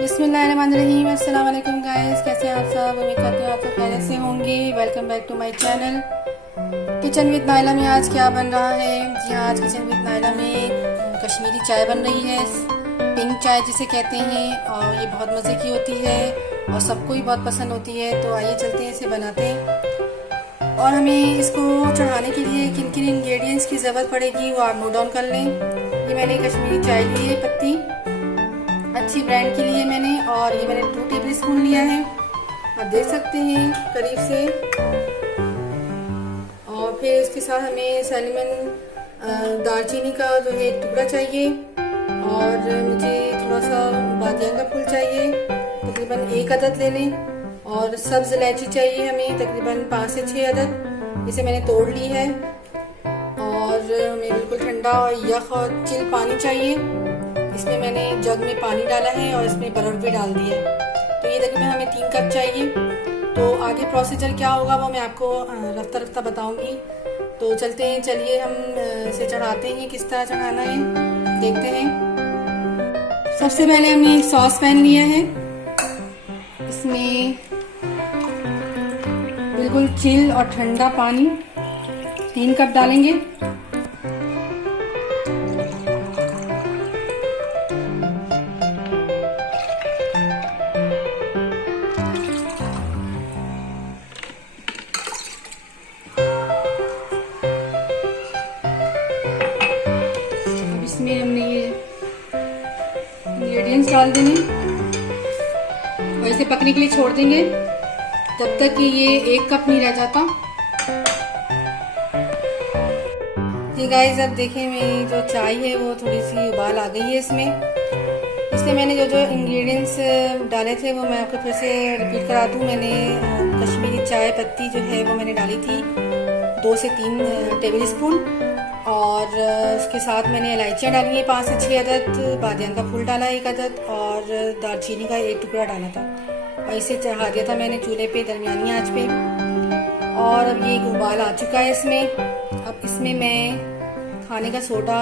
बिस्मिल्लाहिर्रहमानिर्रहीम। अस्सलाम वालेकुम गाइस, कैसे हैं आप सब? उम्मीद करती हूँ आप सब खैरियत से होंगे। Welcome back to my channel kitchen with Naila में आज क्या बन रहा है। जी हाँ, आज किचन विद नाइला में कश्मीरी चाय बन रही है, पिंक चाय जिसे कहते हैं, और ये बहुत मज़े की होती है और सबको ही बहुत पसंद होती है। तो आइए चलते हैं, इसे बनाते हैं। और हमें इसको चढ़ाने के लिए किन किन इंग्रेडिएंट्स की ज़रूरत पड़ेगी वो आप नोट डाउन कर लें। ये मैंने कश्मीरी चाय ली है पत्ती, अच्छी ब्रांड की लिए मैंने, और ये मैंने 2 टेबल स्पून लिया है, आप देख सकते हैं करीब से। और फिर इसके साथ हमें सैलमन दालचीनी का जो है 1 टुकड़ा चाहिए, और मुझे थोड़ा सा बादियान का फूल चाहिए, तकरीबन 1 अदद ले लें। और सब्ज इलायची चाहिए हमें तकरीबन 5 से 6 अदद, इसे मैंने तोड़ ली है। और हमें बिल्कुल ठंडा और यख और चिल पानी चाहिए। इसमें मैंने जग में पानी डाला है और इसमें बर्फ भी डाल दी है। तो ये तकरीबन हमें 3 कप चाहिए। तो आगे प्रोसीजर क्या होगा वो मैं आपको रफ्ता रफ्ता बताऊंगी। तो चलते हैं, चलिए हम इसे चढ़ाते हैं। किस तरह चढ़ाना है देखते हैं। सबसे पहले हमने एक सॉस पैन लिया है, इसमें बिल्कुल चिल और ठंडा पानी 3 कप डालेंगे। इसमें हमने ये इंग्रेडिएंट्स डाल देने और इसे पकने के लिए छोड़ देंगे जब तक कि ये 1 कप नहीं रह जाता। जी गाइस, अब देखें मेरी जो चाय है वो थोड़ी सी उबाल आ गई है इसमें मैंने जो जो इंग्रेडिएंट्स डाले थे वो मैं आपको फिर से रिपीट करा दूँ। मैंने कश्मीरी चाय पत्ती जो है वो मैंने डाली थी 2 से 3 टेबल स्पून, और उसके साथ मैंने इलायचियाँ डाली हैं 5 से 6 अदद, बादियान का फूल डाला 1 अदद, और दालचीनी का 1 टुकड़ा डाला था, और इसे चढ़ा दिया था मैंने चूल्हे पे दरमियानी आंच पे। और अब ये उबाल आ चुका है इसमें। अब इसमें मैं खाने का सोडा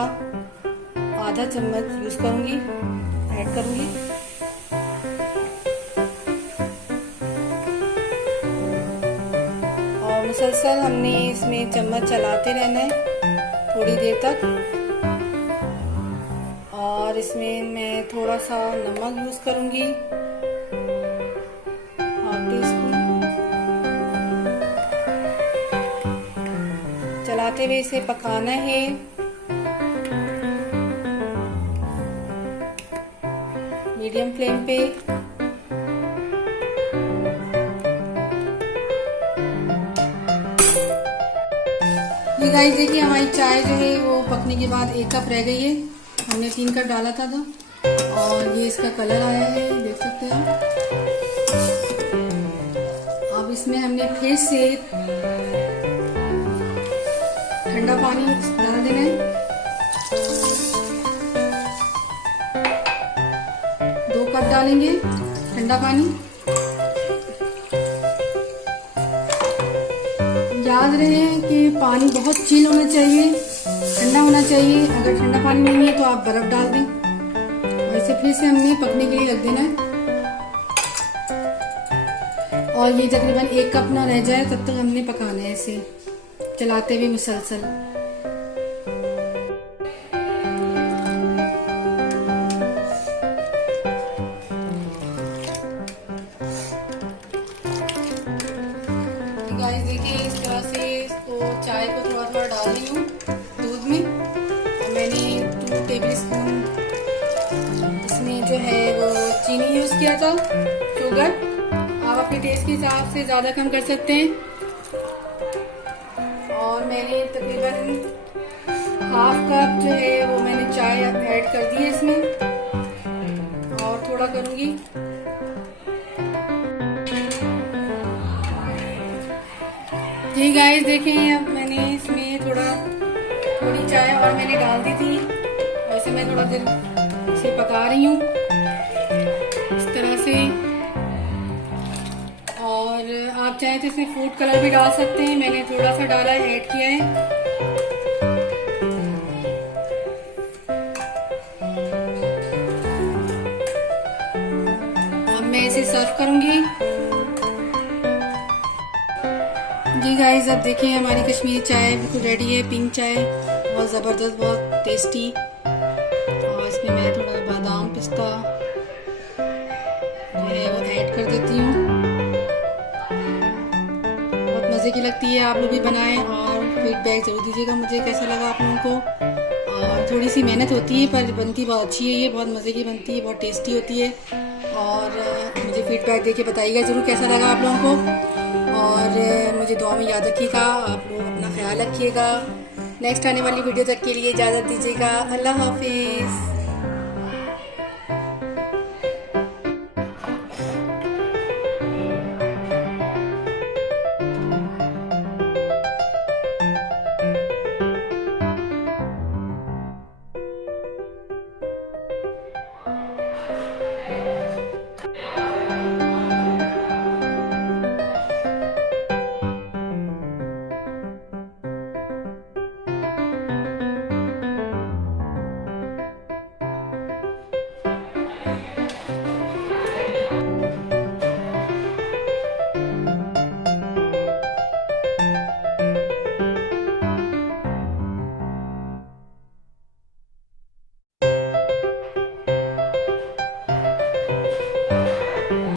आधा चम्मच यूज़ करूँगी, ऐड करूँगी। और मुसलसल हमने इसमें चम्मच चलाते रहना है थोड़ी देर तक। और इसमें मैं थोड़ा सा नमक यूज़ करूँगी, ½ टीस्पून। चलाते हुए इसे पकाना है मीडियम फ्लेम पे। ये गाइस देखिए, हमारी चाय जो है वो पकने के बाद 1 कप रह गई है, हमने 3 कप डाला था तो। और ये इसका कलर आया है, देख सकते हैं आप। अब इसमें हमने फिर से ठंडा पानी डाल देना है, 2 कप डालेंगे ठंडा पानी। याद रहे कि पानी बहुत चिल होना चाहिए, ठंडा होना चाहिए। अगर ठंडा पानी नहीं है तो आप बर्फ डाल दें, और इसे फिर से हमने पकने के लिए रख देना है। और ये तकरीबन 1 कप ना रह जाए तब तक हमने पकाना है इसे, चलाते हुए मुसलसल। गाइस देखिए, इस तरह से इसको चाय को थोड़ा थोड़ा डाल रही हूँ दूध में। और मैंने 2 टेबल स्पून इसमें जो है वो चीनी यूज़ किया था, शुगर। आप अपने टेस्ट के हिसाब से ज़्यादा कम कर सकते हैं। और मैंने तकरीबन ½ कप जो है वो मैंने चाय ऐड कर दी है इसमें, और थोड़ा करूँगी। जी गाइस देखें, अब मैंने इसमें थोड़ी चाय और मैंने डाल दी थी, और इसे मैं थोड़ा देर इसे पका रही हूँ इस तरह से। और आप चाहें तो इसमें फूड कलर भी डाल सकते हैं, मैंने थोड़ा सा डाला है, ऐड किया है। मैं इसे सर्व करूंगी। जी गाइस, अब देखिए हमारी कश्मीरी चाय बिल्कुल रेडी है। पिंक चाय, बहुत ज़बरदस्त, बहुत टेस्टी। और इसमें मैं थोड़ा बादाम पिस्ता जो है वो ऐड कर देती हूँ। बहुत मज़े की लगती है। आप लोग भी बनाएं और फीडबैक ज़रूर दीजिएगा मुझे कैसा लगा आप लोगों को। और थोड़ी सी मेहनत होती है पर बनती बहुत अच्छी है। ये बहुत मज़े की बनती है, बहुत टेस्टी होती है। और मुझे फीडबैक देके बताइएगा ज़रूर कैसा लगा आप लोगों को। और मुझे दुआ में याद रखिएगा। आप लोग अपना ख्याल रखिएगा। नेक्स्ट आने वाली वीडियो तक के लिए इजाज़त दीजिएगा। अल्लाह हाफिज़।